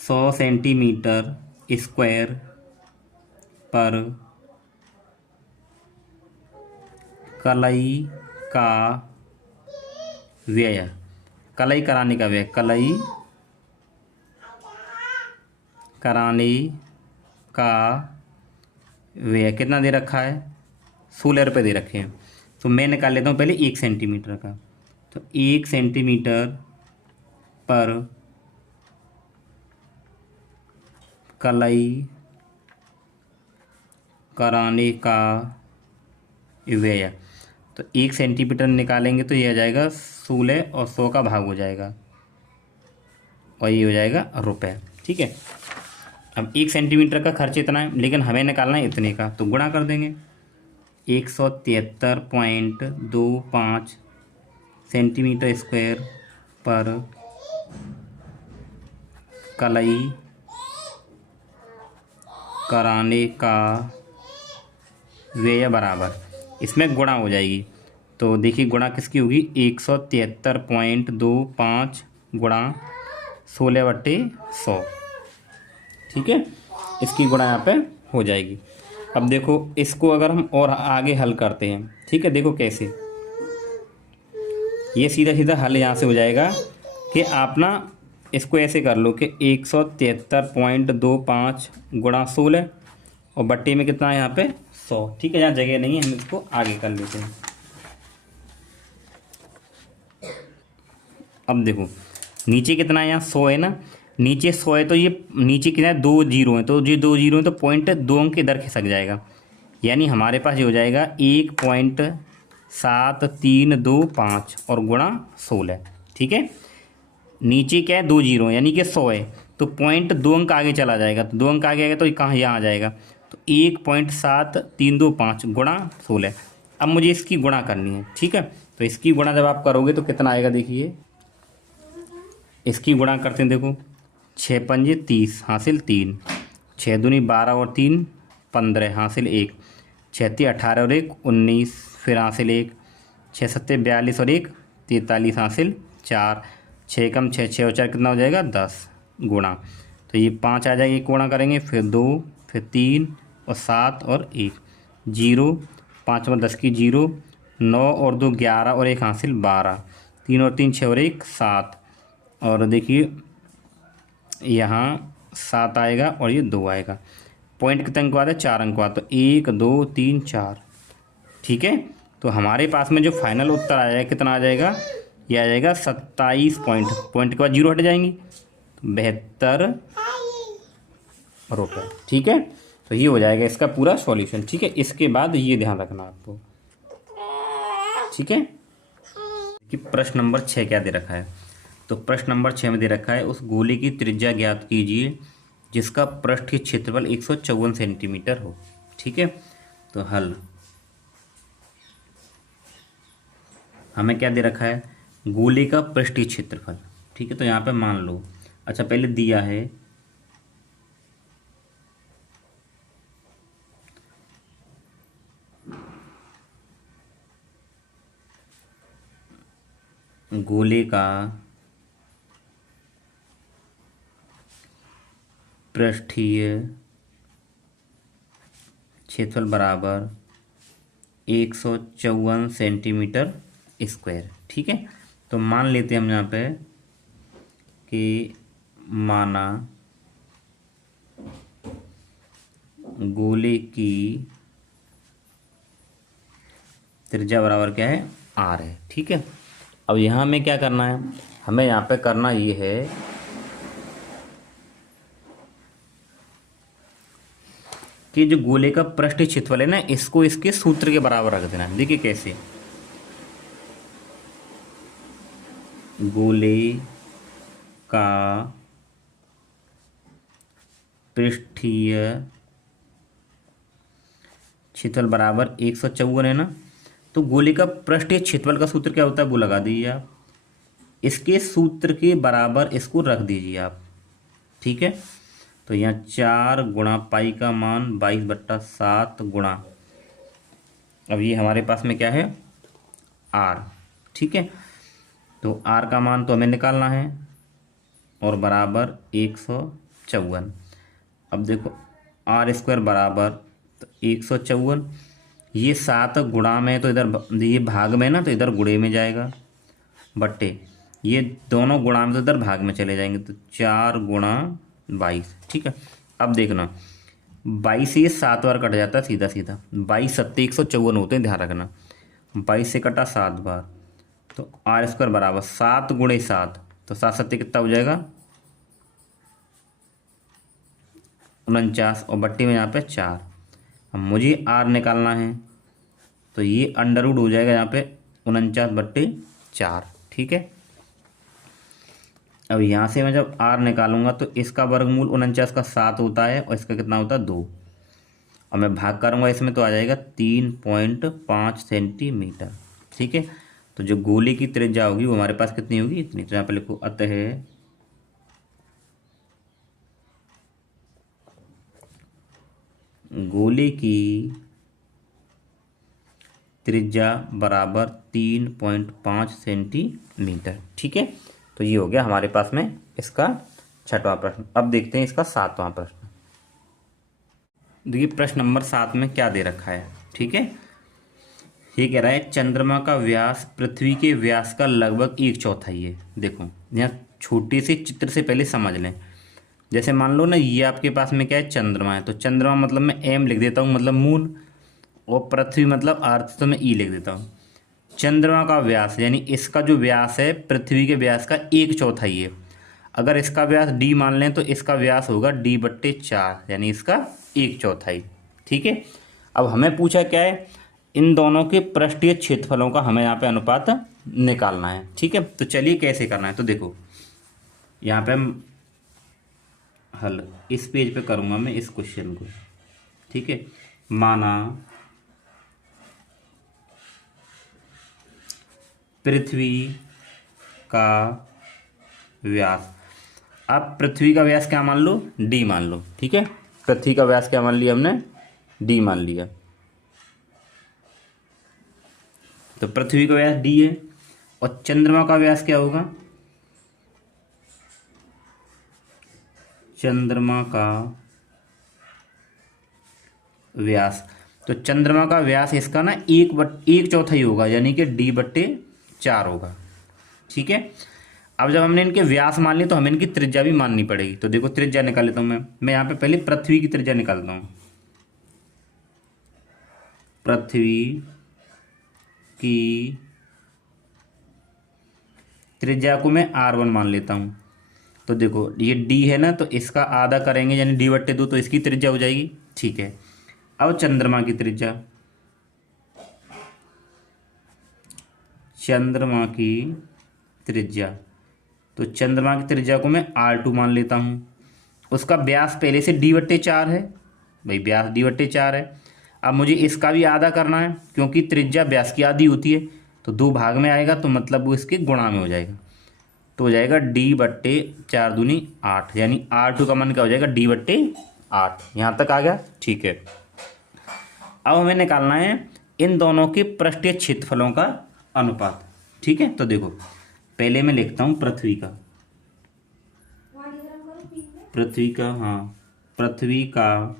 100 सेंटीमीटर स्क्वायर पर कलई का व्यय, कलई कराने का व्यय, कलई कराने का व्यय कितना दे रखा है, 16 रुपये दे रखे हैं। तो मैं निकाल लेता हूँ पहले 1 सेंटीमीटर का। तो 1 सेंटीमीटर पर कलई कराने का व्यय, तो 1 सेंटीमीटर निकालेंगे तो ये आ जाएगा 16 और 100 का भाग हो जाएगा और ये हो जाएगा रुपए, ठीक है। अब 1 सेंटीमीटर का खर्च इतना है, लेकिन हमें निकालना है इतने का, तो गुणा कर देंगे। 173.25 सेंटीमीटर स्क्वायर पर कलई कराने का व्यय बराबर, इसमें गुणा हो जाएगी। तो देखिए गुणा किसकी होगी, 173.25 गुणा 16/100, ठीक है। इसकी गुणा यहाँ पे हो जाएगी। अब देखो इसको अगर हम और आगे हल करते हैं, ठीक है, देखो कैसे, ये सीधा सीधा हल यहाँ से हो जाएगा कि आप ना इसको ऐसे कर लो कि 173.25 गुणा 16 और बट्टे में कितना है यहाँ पे 100, ठीक है। यहाँ जगह नहीं है, हम इसको आगे कर लेते हैं। अब देखो नीचे कितना है, यहाँ 100 है ना, नीचे 100 है तो ये नीचे कितना है, 2 जीरो है, तो ये 2 जीरो है तो पॉइंट 2 अंक इधर खिसक जाएगा, यानी हमारे पास ये हो जाएगा 1.7325 और गुणा 16, ठीक है। नीचे क्या है, 2 जीरो यानी कि 100 है, तो पॉइंट 2 अंक आगे चला जाएगा, तो 2 अंक आगे आएगा तो ये कहाँ, यहाँ आ जाएगा, तो 1.7325 गुणा 16। अब मुझे इसकी गुणा करनी है, ठीक है। तो इसकी गुणा जब आप करोगे तो कितना आएगा, देखिए इसकी गुणा करते हैं, देखो 6 पंजे 30 हासिल 3, 6 दूनी 12 और 3 15 हासिल 1, 6 × 18 और 1 19 फिर हासिल 1, 6 सत्ते 42 और 1 43 हासिल 4, 6 कम 6 6 और 4 कितना हो जाएगा 10 गुणा, तो ये 5 आ जाएगा, एक गुणा करेंगे, फिर 2 फिर 3 और 7 और 1 जीरो, 5 में 10 की जीरो, 9 और 2 11 और 1 हासिल 12, 3 और 3 6 और 1 7, और देखिए यहाँ 7 आएगा और ये 2 आएगा। पॉइंट कितने अंक आता है, 4 अंक आता, तो 1 2 3 4, ठीक है। तो हमारे पास में जो फाइनल उत्तर आ जाएगा कितना आ जाएगा, ये आ जाएगा 27 पॉइंट के बाद जीरो हट जाएंगी, 72 रुपये, ठीक है। तो ये हो जाएगा इसका पूरा सॉल्यूशन, ठीक है। इसके बाद ये ध्यान रखना आपको, ठीक है, कि प्रश्न नंबर 6 क्या दे रखा है। तो प्रश्न नंबर 6 में दे रखा है, उस गोले की त्रिज्या ज्ञात कीजिए जिसका पृष्ठ की क्षेत्रफल 154 सेंटीमीटर हो, ठीक है। तो हल, हमें क्या दे रखा है, गोले का पृष्ठीय क्षेत्रफल, ठीक है। तो यहाँ पे मान लो, अच्छा पहले दिया है गोले का पृष्ठीय क्षेत्रफल बराबर 154 सेंटीमीटर स्क्वायर, ठीक है। तो मान लेते हैं हम यहाँ पे कि माना गोले की त्रिज्या बराबर क्या है, आर है। ठीक है, अब यहाँ हमें क्या करना है, हमें यहाँ पे करना ये है कि जो गोले का पृष्ठीय क्षेत्रफल है ना, इसको इसके सूत्र के बराबर रख देना। देखिए कैसे, गोले का पृष्ठीय क्षेत्रफल बराबर 154 है ना, तो गोले का पृष्ठीय क्षेत्रफल का सूत्र क्या होता है वो लगा दीजिए आप, इसके सूत्र के बराबर इसको रख दीजिए आप। ठीक है, तो यहाँ 4 गुणा पाई का मान 22/7 गुणा, अब ये हमारे पास में क्या है, आर। ठीक है, तो आर का मान तो हमें निकालना है और बराबर 154। अब देखो आर स्क्वायर बराबर तो 154, ये 7 गुणा में तो इधर ये भाग में ना, तो इधर गुणे में जाएगा, बट्टे ये दोनों गुणा में तो इधर भाग में चले जाएंगे, तो 4 गुणा 22। ठीक है, अब देखना 22 से ये 7 बार कट जाता है सीधा सीधा, 22 सत्ते 154 होते हैं, ध्यान रखना। 22 से कटा 7 बार, तो आर स्क्वायर बराबर 7 गुणे 7, तो 7 सत्ते कितना हो जाएगा, 49, और बट्टी में यहाँ पे 4। अब मुझे आर निकालना है, तो ये अंडर रूट हो जाएगा यहाँ पे 49/4। ठीक है, अब यहाँ से मैं जब आर निकालूंगा तो इसका वर्गमूल 49 का 7 होता है, और इसका कितना होता है 2, और मैं भाग करूँगा इसमें तो आ जाएगा 3.5 सेंटीमीटर। ठीक है, तो जो गोले की त्रिज्या होगी वो हमारे पास कितनी होगी, इतनी। तो यहाँ पर लिखो अतः गोले की त्रिज्या बराबर 3.5 सेंटीमीटर। ठीक है, तो ये हो गया हमारे पास में इसका 6वां प्रश्न। अब देखते हैं इसका 7वां प्रश्न। देखिए प्रश्न नंबर 7 में क्या दे रखा है। ठीक है, ये कह रहा है चंद्रमा का व्यास पृथ्वी के व्यास का लगभग 1/4 है। देखो यहाँ छोटे से चित्र से पहले समझ लें, जैसे मान लो ना ये आपके पास में क्या है, चंद्रमा है, तो चंद्रमा मतलब मैं एम लिख देता हूँ, मतलब मून, और पृथ्वी मतलब अर्थ, तो मैं ई लिख देता हूँ। चंद्रमा का व्यास यानी इसका जो व्यास है पृथ्वी के व्यास का 1/4 है। अगर इसका व्यास d मान लें तो इसका व्यास होगा d/4, यानी इसका 1/4। ठीक है, अब हमें पूछा क्या है, इन दोनों के पृष्ठीय क्षेत्रफलों का हमें यहाँ पे अनुपात निकालना है। ठीक है, तो चलिए कैसे करना है, तो देखो यहाँ पे हम हल इस पेज पे करूँगा मैं इस क्वेश्चन को। ठीक है, माना पृथ्वी का व्यास, अब पृथ्वी का व्यास क्या मान लो, d मान लो। ठीक है, पृथ्वी का व्यास क्या मान लिया हमने, d मान लिया, तो पृथ्वी का व्यास d है, और चंद्रमा का व्यास क्या होगा, चंद्रमा का व्यास, तो चंद्रमा का व्यास इसका ना 1/4 ही होगा, यानी कि d/4 होगा। ठीक है, अब जब हमने इनके व्यास मान लिए तो हमें इनकी त्रिज्या भी माननी पड़ेगी। तो देखो त्रिज्या निकाल लेता हूँ मैं यहाँ पे पहले पृथ्वी की त्रिज्या निकालता हूँ। पृथ्वी की त्रिज्या को मैं r1 मान लेता हूँ। तो देखो ये d है ना, तो इसका आधा करेंगे यानी d/2, तो इसकी त्रिज्या हो जाएगी। ठीक है, अब चंद्रमा की त्रिज्या, चंद्रमा की त्रिज्या, तो चंद्रमा की त्रिज्या को मैं r2 मान लेता हूँ। उसका व्यास पहले से d/4 है, भाई व्यास d/4 है। अब मुझे इसका भी आधा करना है, क्योंकि त्रिज्या व्यास की आधी होती है, तो 2 भाग में आएगा, तो मतलब वो इसके गुणा में हो जाएगा, तो हो जाएगा d/4 दूनी 8, यानी r2 का मान क्या हो जाएगा, d/8। यहाँ तक आ गया। ठीक है, अब हमें निकालना है इन दोनों के पृष्ठीय क्षेत्रफलों का अनुपात। ठीक है, तो देखो पहले मैं लिखता हूँ पृथ्वी का, पृथ्वी का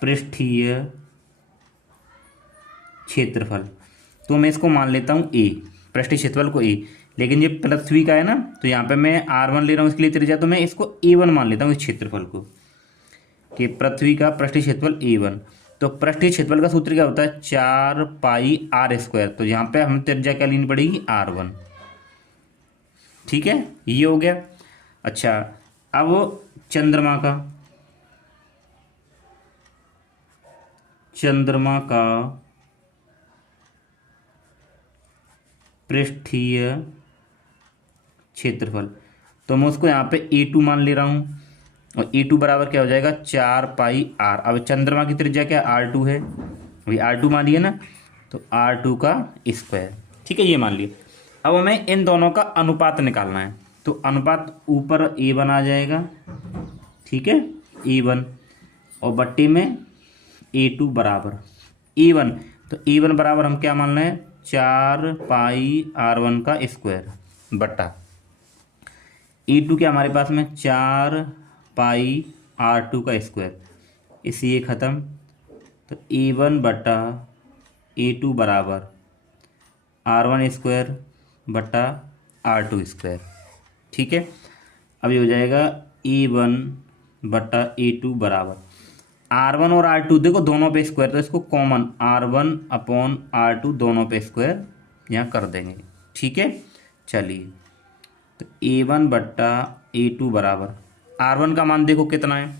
पृष्ठीय क्षेत्रफल, तो मैं इसको मान लेता हूँ a, पृष्ठीय क्षेत्रफल को a, लेकिन ये पृथ्वी का है ना, तो यहाँ पे मैं R1 ले रहा हूँ इसके लिए त्रिज्या, तो मैं इसको A1 मान लेता हूँ इस क्षेत्रफल को, कि पृथ्वी का पृष्ठीय क्षेत्रफल A1। तो पृष्ठीय क्षेत्रफल का सूत्र क्या होता है, 4πr²। तो यहाँ पे हम त्रिज्या क्या लेनी पड़ेगी, R1। ठीक है, ये हो गया। अच्छा, अब चंद्रमा का पृष्ठीय क्षेत्रफल, तो मैं उसको यहाँ पे A2 मान ले रहा हूँ, और A2 बराबर क्या हो जाएगा, 4πr। अब चंद्रमा की त्रिज्या क्या R2 है, वही R2 मान लिया ना, तो R2 का स्क्वायर। ठीक है, ये मान लिया। अब हमें इन दोनों का अनुपात निकालना है, तो अनुपात ऊपर A1 आ जाएगा, ठीक है, A1, और बट्टे में A2 बराबर A1। तो A1 बराबर हम क्या मान रहे हैं, 4πr1 का स्क्वायर बट्टा A2 क्या हमारे पास में 4πr2 का स्क्वायर, इसी ये ख़त्म। तो A1 बट्टा A2 बराबर R1 स्क्वायर बट्टा R2 स्क्वायर। ठीक है, अब ये हो जाएगा A1 बट्टा A2 बराबर R1 और R2 देखो दोनों पे स्क्वायर, तो इसको कॉमन R1/R2 दोनों पे स्क्वायर यहाँ कर देंगे। ठीक है, चलिए, तो A1 बट्टा A2 बराबर R1 का मान देखो कितना है,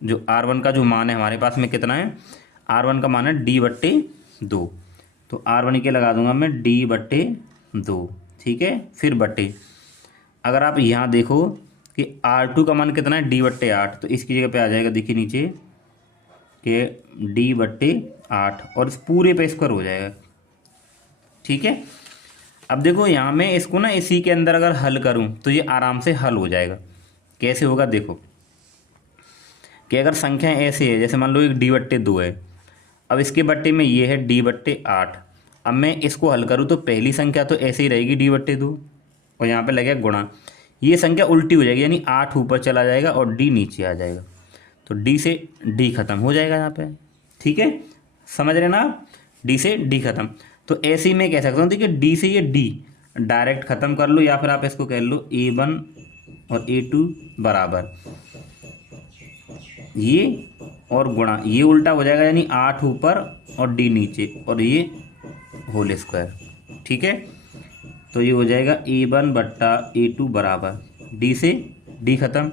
जो R1 का जो मान है हमारे पास में कितना है, R1 का मान है D/2। तो R1 के लगा दूंगा मैं D/2। ठीक है, फिर बट्टे, अगर आप यहाँ देखो कि R2 का मान कितना है, D/8, तो इसकी जगह पे आ जाएगा, देखिए नीचे कि D/8, और इस पूरे पे स्क्वायर हो जाएगा। ठीक है, अब देखो यहाँ मैं इसको ना इसी के अंदर अगर हल करूँ तो ये आराम से हल हो जाएगा। कैसे होगा, देखो कि अगर संख्या ऐसे है, जैसे मान लो एक D/2 है, अब इसके बट्टे में ये है D/8, अब मैं इसको हल करूँ तो पहली संख्या तो ऐसे ही रहेगी D/2, और यहाँ पे लगेगा गुणा, ये संख्या उल्टी हो जाएगी, यानी 8 ऊपर चला जाएगा और D नीचे आ जाएगा, तो D से D खत्म हो जाएगा यहाँ पे। ठीक है, समझ रहे ना आप, D से D खत्म। तो ऐसे ही मैं कह सकता हूँ, देखिए D से ये D डायरेक्ट ख़त्म कर लो, या फिर आप इसको कह लो A1 और A2 बराबर ये और गुणा, ये उल्टा हो जाएगा, यानी 8 ऊपर और D नीचे, और ये होल स्क्वायर। ठीक है, तो ये हो जाएगा A1 बट्टा A2 बराबर D से D खत्म,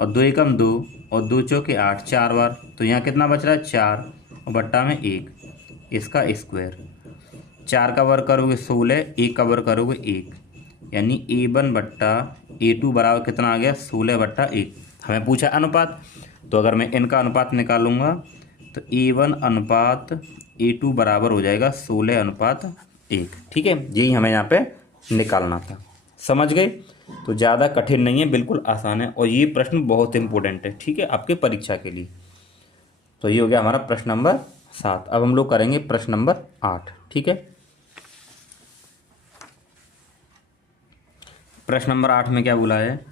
और 2 एकम 2 और 2 चौके 8, 4 बार, तो यहाँ कितना बच रहा है, 4, और बट्टा में 1, इसका स्क्वायर। 4 का वर्ग करोगे 16, 1 का वर्ग करोगे 1, यानी A1 बट्टा A2 बराबर कितना आ गया, 16/1। हमें पूछा अनुपात, तो अगर मैं इनका अनुपात निकालूंगा तो A1/A2 बराबर हो जाएगा 16/1। ठीक है, यही हमें यहाँ पे निकालना था। समझ गए, तो ज़्यादा कठिन नहीं है, बिल्कुल आसान है, और ये प्रश्न बहुत इंपॉर्टेंट है। ठीक है, आपके परीक्षा के लिए। तो ये हो गया हमारा प्रश्न नंबर 7। अब हम लोग करेंगे प्रश्न नंबर 8। ठीक है, प्रश्न नंबर 8 में क्या बोला है,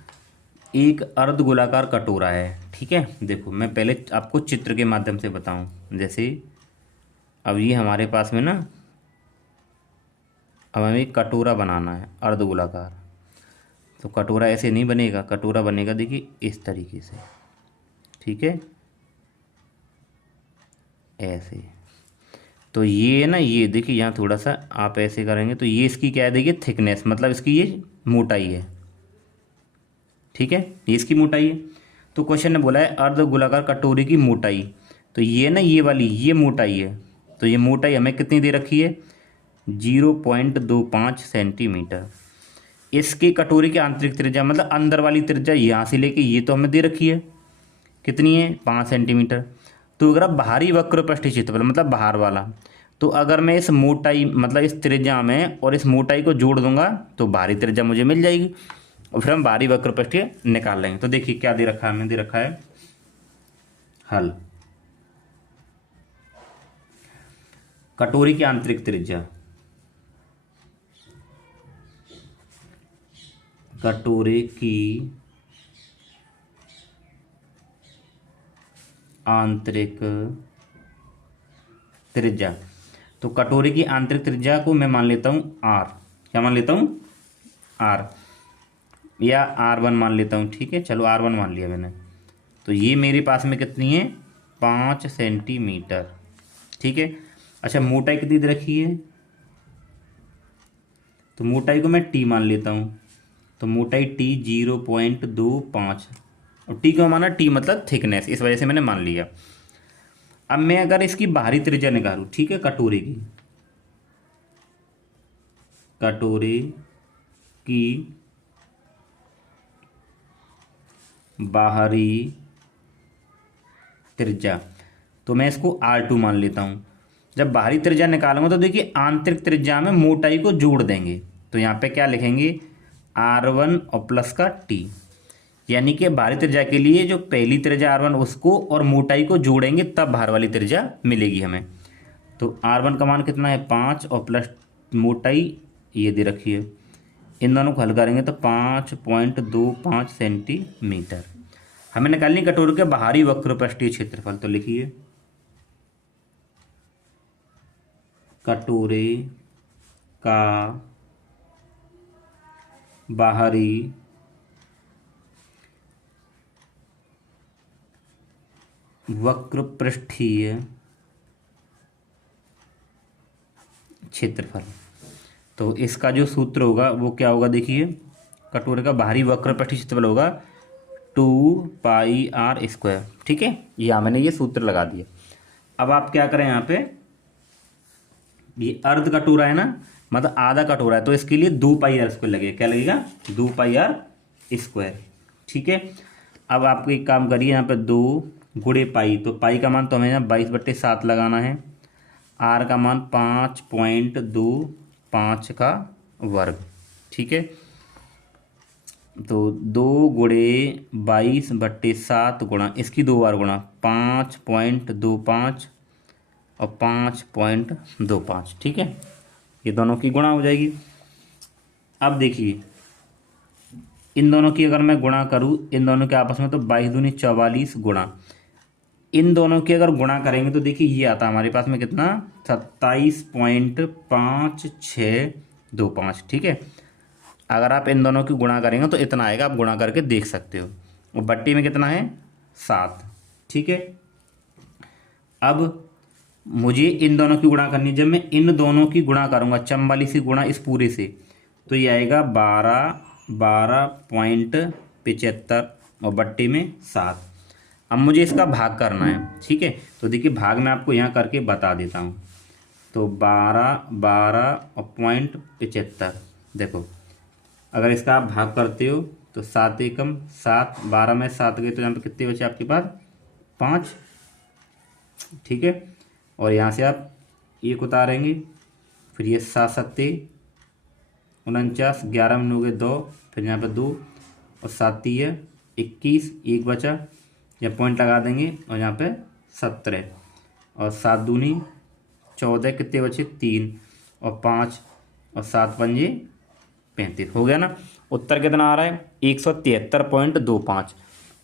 एक अर्धगोलाकार कटोरा है। ठीक है, देखो मैं पहले आपको चित्र के माध्यम से बताऊं, जैसे अब ये हमारे पास में ना, अब हमें एक कटोरा बनाना है अर्धगोलाकार, तो कटोरा ऐसे नहीं बनेगा, कटोरा बनेगा देखिए इस तरीके से। ठीक है, ऐसे, तो ये ना, ये देखिए यहाँ थोड़ा सा आप ऐसे करेंगे तो ये इसकी क्या है, देखिए थिकनेस, मतलब इसकी ये मोटाई है। ठीक है, ये इसकी मोटाई है। तो क्वेश्चन ने बोला है अर्धगोलाकार कटोरे की मोटाई, तो ये ना ये वाली ये मोटाई है, तो ये मोटाई हमें कितनी दे रखी है, 0.25 सेंटीमीटर। इसके कटोरे की आंतरिक त्रिज्या, मतलब अंदर वाली त्रिज्या यहाँ से लेके ये तो हमें दे रखी है, कितनी है, 5 सेंटीमीटर। तो अगर आप बाहरी वक्र पृष्ठीय क्षेत्रफल, मतलब बाहर वाला, तो अगर मैं इस मोटाई, मतलब इस त्रिज्या में और इस मोटाई को जोड़ दूंगा तो बाहरी त्रिज्या मुझे मिल जाएगी, और फिर हम बाहरी वक्र पृष्ठीय निकाल लेंगे। तो देखिए क्या दे रखा है, हमें दे रखा है हल, कटोरे की आंतरिक त्रिज्या, कटोरे की आंतरिक त्रिज्या, तो कटोरे की आंतरिक त्रिज्या को मैं मान लेता हूं R, क्या मान लेता हूँ, आर, या R1 मान लेता हूँ। ठीक है, चलो R1 मान लिया मैंने। तो ये मेरे पास में कितनी है, 5 सेंटीमीटर। ठीक है, अच्छा मोटाई कितनी दे रखी है, तो मोटाई को मैं T मान लेता हूँ। तो मोटाई T 0.25, और T क्यों माना, T मतलब थिकनेस, इस वजह से मैंने मान लिया। अब मैं अगर इसकी बाहरी त्रिज्या निकालूँ, ठीक है, कटोरे की, कटोरे की बाहरी त्रिज्या, तो मैं इसको R2 मान लेता हूँ। जब बाहरी त्रिज्या निकालूंगा तो देखिए आंतरिक त्रिज्या में मोटाई को जोड़ देंगे, तो यहाँ पे क्या लिखेंगे, R1 और प्लस का T, यानी कि बाहरी त्रिज्या के लिए जो पहली त्रिज्या R1 उसको और मोटाई को जोड़ेंगे तब बाहर वाली त्रिज्या मिलेगी हमें। तो R1 का मान कितना है, 5, और प्लस मोटाई ये दे रखी है, इन दोनों को हल करेंगे तो 5.25 सेंटीमीटर। हमें निकालनी कटोरे के बाहरी वक्रपृष्ठीय क्षेत्रफल, तो लिखिए कटोरे का बाहरी वक्रपृष्ठीय क्षेत्रफल। तो इसका जो सूत्र होगा वो क्या होगा, देखिए कटोरे का बाहरी वक्रपृष्ठीय क्षेत्रफल होगा 2πr²। ठीक है, या मैंने ये सूत्र लगा दिया। अब आप क्या करें, यहाँ पे ये अर्ध कटोरा है ना, मतलब आधा कटोरा है, तो इसके लिए 2πr² लगेगा। क्या लगेगा, 2πr²। ठीक है, अब आपको एक काम करिए, यहाँ पे 2 गुणे पाई, तो पाई का मान तो हमें यहाँ 22/7 लगाना है, आर का मान 5.25 का वर्ग। ठीक है, तो 2 गुणे 22/7 गुणा इसकी 2 बार गुणा 5.25 और 5.25। ठीक है, ये दोनों की गुणा हो जाएगी। अब देखिए इन दोनों की अगर मैं गुणा करूँ इन दोनों के आपस में, तो 22 दूनी 44 गुणा, इन दोनों की अगर गुणा करेंगे तो देखिए ये आता है हमारे पास में कितना, 27.5625। ठीक है, अगर आप इन दोनों की गुणा करेंगे तो इतना आएगा, आप गुणा करके देख सकते हो। और बट्टी में कितना है, 7। ठीक है, अब मुझे इन दोनों की गुणा करनी है। जब मैं इन दोनों की गुणा करूँगा, चंबाली से गुणा इस पूरे से, तो ये आएगा 12.75 और बट्टी में 7। अब मुझे इसका भाग करना है। ठीक है, तो देखिए भाग मैं आपको यहाँ करके बता देता हूँ। तो 12.75, देखो अगर इसका आप भाग करते हो तो 7 एकम 7, 12 में 7 गए तो यहाँ पे कितने बचे आपके पास, 5। ठीक है, और यहाँ से आप 1 उतारेंगे, फिर ये 7 सत्ते 49, 11 में 9 गए 2, फिर यहाँ पे 2 और 7 3 21, 1 बचा, या पॉइंट लगा देंगे, और यहाँ पे 17 और 7 दूनी 14, कितने बचे 3 और 5 और 7 पंजे 35। हो गया ना। उत्तर कितना आ रहा है, 173.25।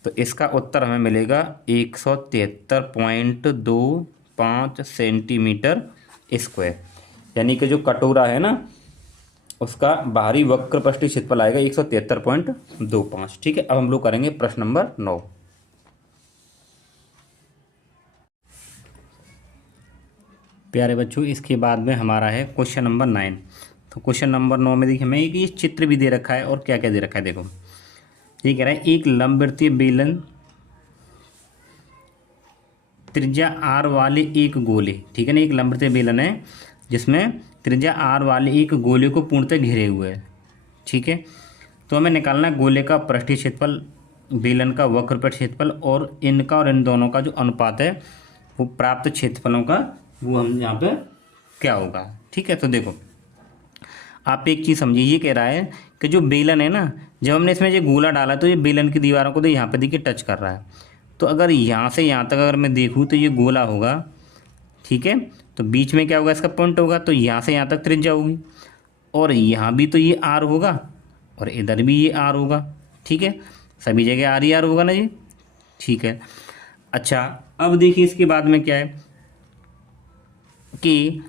तो इसका उत्तर हमें मिलेगा 173.25 सेंटीमीटर स्क्वायर, यानी कि जो कटोरा है ना उसका बाहरी वक्रपृष्ठीय क्षेत्रफल आएगा 173.25। ठीक है, अब हम लोग करेंगे प्रश्न नंबर 9। प्यारे बच्चों, इसके बाद में हमारा है क्वेश्चन नंबर 9। तो क्वेश्चन नंबर 9 में देखिए हमें एक ये चित्र भी दे रखा है, और क्या क्या दे रखा है देखो। ये कह रहा है एक लंबवृत्तीय बेलन त्रिज्या आर वाले एक गोले, ठीक है ना, एक लंबवृत्तीय बेलन है जिसमें त्रिज्या आर वाले एक गोले को पूर्णतः घेरे हुए है। ठीक है, तो हमें निकालना है गोले का पृष्ठीय क्षेत्रफल, बेलन का वक्रपृष्ठ क्षेत्रफल, और इनका और इन दोनों का जो अनुपात है वो प्राप्त क्षेत्रफलों का वो हम यहाँ पे क्या होगा। ठीक है, तो देखो आप एक चीज़ समझिए, ये कह रहा है कि जो बेलन है ना, जब हमने इसमें ये गोला डाला तो ये बेलन की दीवारों को तो यहाँ पे देखिए टच कर रहा है। तो अगर यहाँ से यहाँ तक अगर मैं देखूँ तो ये गोला होगा। ठीक है, तो बीच में क्या होगा, इसका पॉइंट होगा, तो यहाँ से यहाँ तक त्रिज्या होगी, और यहाँ भी तो ये आर होगा, और इधर भी ये आर होगा। ठीक है, सभी जगह आर ही आर होगा ना जी। ठीक है, अच्छा अब देखिए इसके बाद में क्या है कि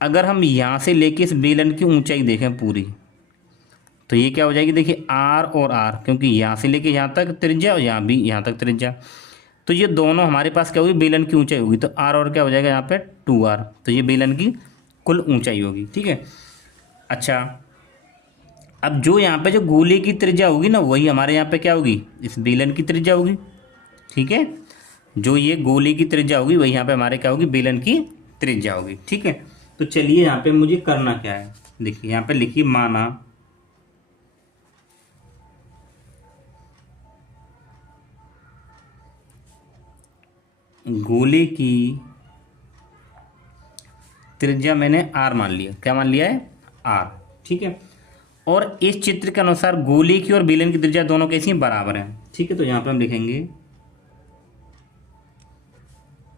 अगर हम यहाँ से लेके इस बेलन की ऊंचाई देखें पूरी, तो ये क्या हो जाएगी, देखिए आर और आर, क्योंकि यहाँ से लेके यहाँ तक त्रिज्या और यहाँ भी यहाँ तक त्रिज्या, तो ये दोनों हमारे पास क्या होगी, बेलन की ऊंचाई होगी। तो आर और क्या हो जाएगा यहाँ पे 2r, तो ये बेलन की कुल ऊंचाई होगी। ठीक है। अच्छा, अब जो यहाँ पे जो गोले की त्रिज्या होगी ना, वही हमारे यहाँ पे क्या होगी, इस बेलन की त्रिज्या होगी। ठीक है, जो ये गोले की त्रिज्या होगी वही यहाँ पे हमारे क्या होगी, बेलन की त्रिज्या होगी। ठीक है, तो चलिए यहाँ पे मुझे करना क्या है, देखिए यहाँ पे लिखिए, माना गोले की त्रिज्या मैंने r मान लिया, क्या मान लिया है, r। ठीक है, और इस चित्र के अनुसार गोले की और बेलन की त्रिज्या दोनों कैसी हैं, बराबर हैं। ठीक है, तो यहाँ पे हम लिखेंगे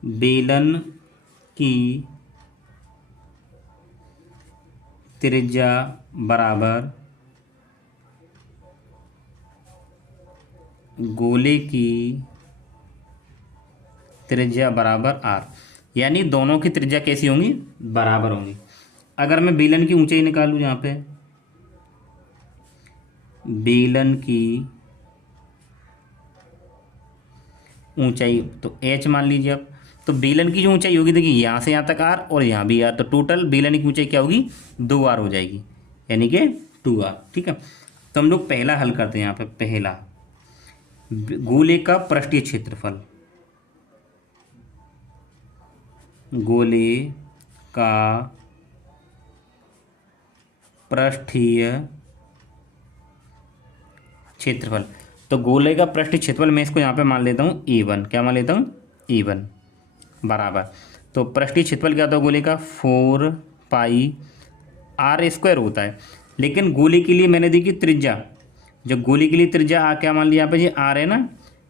बेलन की त्रिज्या बराबर गोले की त्रिज्या बराबर r, यानी दोनों की त्रिज्या कैसी होंगी, बराबर होंगी। अगर मैं बेलन की ऊंचाई निकालूं, यहाँ पे बेलन की ऊंचाई तो h मान लीजिए आप, तो बेलन की जो ऊंचाई होगी, देखिए यहाँ से यहाँ तक r और यहाँ भी r, तो टोटल बेलन की ऊंचाई क्या होगी, 2r हो जाएगी, यानी कि 2r। ठीक है, तो हम लोग पहला हल करते हैं। यहाँ पे पहला, गोले का पृष्ठीय क्षेत्रफल, गोले का पृष्ठीय क्षेत्रफल, तो गोले का पृष्ठीय क्षेत्रफल मैं इसको यहाँ पे मान लेता हूँ A1, क्या मान लेता हूँ, A1 बराबर, तो पृष्ठीय क्षेत्रफल क्या होता है गोले का, 4 पाई r² होता है। लेकिन गोले के लिए मैंने देखी त्रिज्या, जब गोले के लिए त्रिज्या आ क्या मान लिया यहाँ पे, ये r है ना,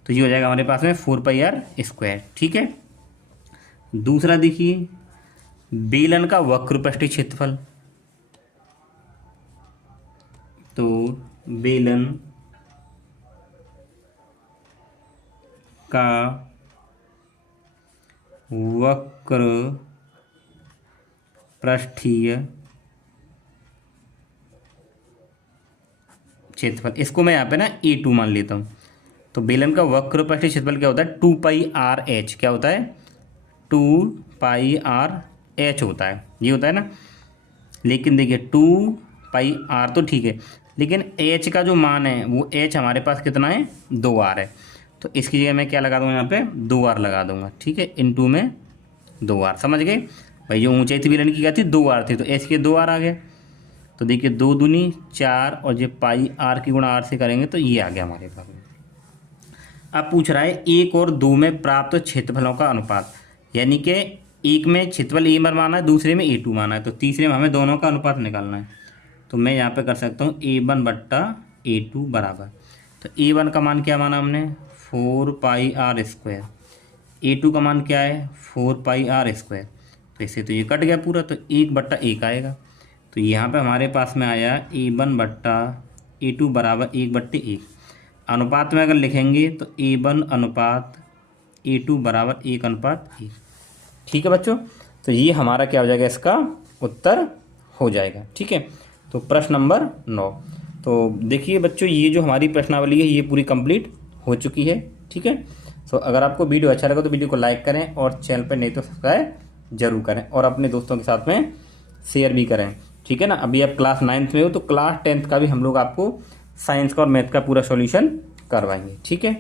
तो ये हो जाएगा हमारे पास में 4 पाई r²। ठीक है, दूसरा देखिए, बेलन का वक्र पृष्ठीय क्षेत्रफल, तो बेलन का वक्र पृष्ठीय क्षेत्रफल, इसको मैं यहाँ पे ना A2 मान लेता हूँ। तो बेलन का वक्र पृष्ठीय क्षेत्रफल क्या होता है, 2 पाई RH, क्या होता है, 2 पाई RH होता है, ये होता है ना। लेकिन देखिए 2 पाई r तो ठीक है, लेकिन h का जो मान है वो h हमारे पास कितना है, 2r है, तो इसकी जगह मैं क्या लगा दूंगा, यहाँ पे 2r लगा दूंगा। ठीक है, इनटू में 2r, समझ गए भाई, जो ऊंचाई थी बेलन की क्या थी, 2r थी, तो h के 2r आ गया। तो देखिए 2 दूनी 4 और ये पाई r की गुणा r से करेंगे तो ये आ गया हमारे पास। अब पूछ रहा है 1 और 2 में प्राप्त क्षेत्रफलों का अनुपात, यानी कि एक में क्षेत्रफल A1 माना है, दूसरे में A2 माना है, तो तीसरे में हमें दोनों का अनुपात निकालना है। तो मैं यहाँ पे कर सकता हूँ A1 बट्टा A2 बराबर, तो A1 का मान क्या माना हमने, 4 पाई r², A2 का मान क्या है, 4 पाई r², तो इससे तो ये कट गया पूरा, तो 1 बट्टा 1 आएगा। तो यहाँ पे हमारे पास में आया A1 बट्टा A2 बराबर 1 बट्टे 1। अनुपात में अगर लिखेंगे तो A1 अनुपात A2 बराबर 1 अनुपात 1। ठीक है बच्चों, तो ये हमारा क्या हो जाएगा, इसका उत्तर हो जाएगा। ठीक है, तो प्रश्न नंबर 9। तो देखिए बच्चों, ये जो हमारी प्रश्नावली है ये पूरी कंप्लीट हो चुकी है। ठीक है, तो अगर आपको वीडियो अच्छा लगा तो वीडियो को लाइक करें और चैनल पर नहीं तो सब्सक्राइब जरूर करें और अपने दोस्तों के साथ में शेयर भी करें। ठीक है ना, अभी आप क्लास 9th में हो तो क्लास 10th का भी हम लोग आपको साइंस का और मैथ का पूरा सॉल्यूशन करवाएंगे। ठीक है।